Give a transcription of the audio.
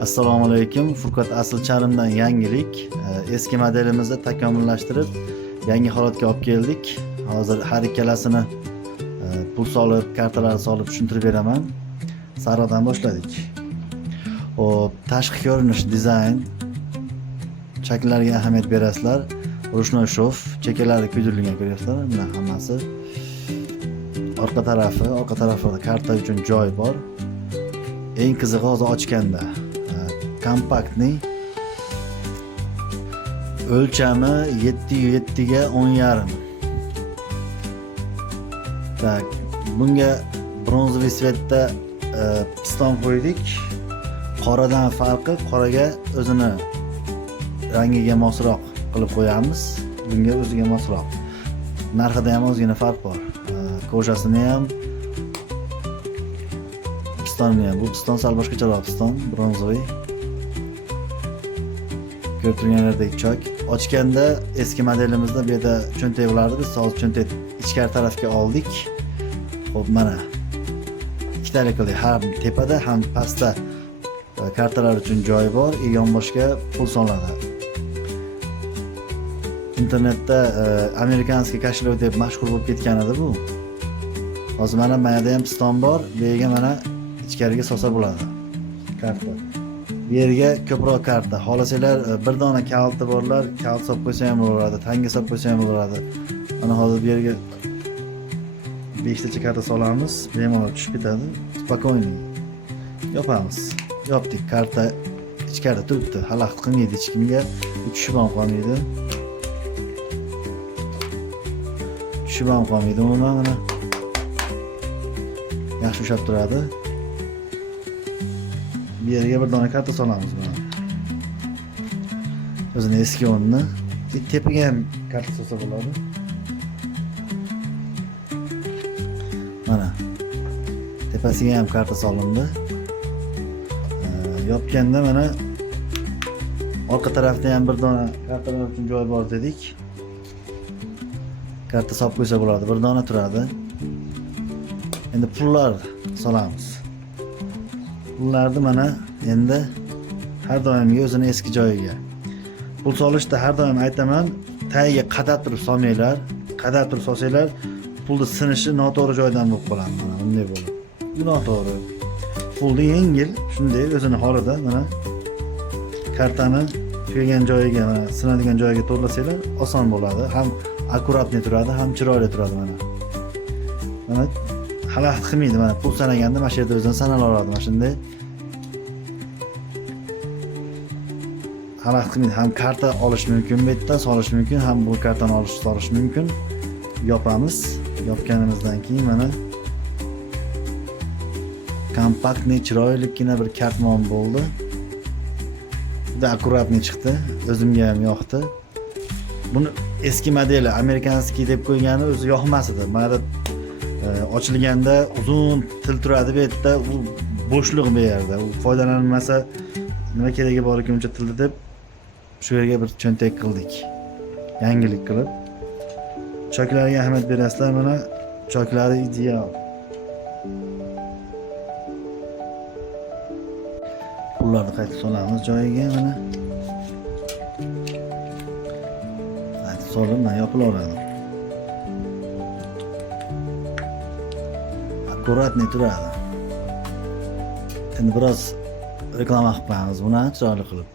Assalomu alaykum. Furqat Asl Charmdan yangilik. Eski modelimizni takomillashtirib, yangi holatga olib keldik. Hozir har ikkalasini pul solib, kartalar solib tushuntirib beraman. Sariqdan boshladik. Tashqi ko'rinish, dizayn, shakllarga ahamiyat berasizlar. Ruchnoy shof, chekalari kuydirilgan ko'ryapsizlar. Mana hammasi. Orqa tarafida karta uchun joy bor. Eng qizig'i hozir ochganda kompaktniy, o'lchami 7x7 ga 10,5. Tak, bunga bronzoviy svetda piston qo'ydik. Qoradan farqi, qoraga o'zini rangiga mosroq qilib qo'yamiz. Bunga o'ziga mosroq. Narxida ham ozgina farq bor. Kojasini ham, pistonni ham. Bu piston sal boshqacharoq piston, bronzoviy. Ko'rib turganlaridek chok. Ochganda eski modelimizda bu yerda cho'ntak bo'lardi. Biz hozir cho'ntak ichkari tarafga oldik. Xo'p, mana ikkitalik qildik. Ham tepada, ham pastda kartalar uchun joy bor. Yonboshga pul solinadi. Internetda amerikanskiy koshelok deb mashhur bo'lib ketgan edi bu. Hozir mana mayada ham piston bor. Bu yerga mana ichkariga solsa bo'ladi. Karta. Bu yerga ko'proq karta. Xohlasanglar bir dona kaliti borlar, kalt solib qo'ysa ham bo'ladi, tanga solib qo'ysa ham bo'ladi. Mana hozir bu yerga 5 tacha karta solamiz, bemalol tushib ketadi. Spokойный. Yopamiz. Yopdik. Karta ichkarida turibdi. Xalaqit qilmaydi hech kimga. Tushib ham qolmaydi. Tushib ham qolmaydi. Umuman mana yaxshi ushlab turadi. Bu yerga bir dona karta solamiz mana. O'zini eski o'rnini, tepaga ham karta solsa bo'ladi. Mana. Tepasiga ham karta solindi. Yopganda mana orqa tarafda ham bir dona kartalar uchun joy bor dedik. Karta solib qo'ysa bo'ladi, bir dona turadi. Endi pullar solamiz. Pullarni mana endi har doimgi o'zini eski joyiga. Pul solishda har doim aytaman, tagiga qadab turib solmanglar. Qadab turib solsanglar, pulni sinishi noto'g'ri joydan bo'lib qoladi. Mana bunday bo'ladi. Bu noto'g'ri. Pulni yengil, shunday o'zini holida mana kartani kelgan joyiga, mana sinadigan joyiga to'g'rilasanglar, oson bo'ladi. Ham akkuratni turadi, ham chiroyli turadi mana. Mana xalaqit qilmaydi, mana pul sanaganda mana shu yerda o'zidan sanala oladi, mana shunday. Xalaqit qilmaydi, ham karta olish mumkin, bu yerdan solish mumkin, ham bu kartani solish mumkin. Yopamiz. Yopganimizdan keyin mana kompaktniy, chiroylikgina bir kartmon bo'ldi. Juda akkuratniy chiqdi. O'zimga ham yoqdi. Buni eski modeli, amerikanskiy deb qo'ygani o'zi yoqmas edi. Mana ochilganda uzun til turadi bu yerda, u bo'shliq bu yerda. U foydalanilmasa nima keragi bor ekan uncha tilni deb shu yerga bir cho'ntak qildik. Yangilik qilib. Choklarga ahamiyat berasizlar, mana choklari ideal. Pullarni qaytib solamiz joyiga mana. Qaytib solib, mana yopilaveradi. Akkuratniy turadi. Endi biroz reklama qilib qo'yamiz buni chiroyli qilib.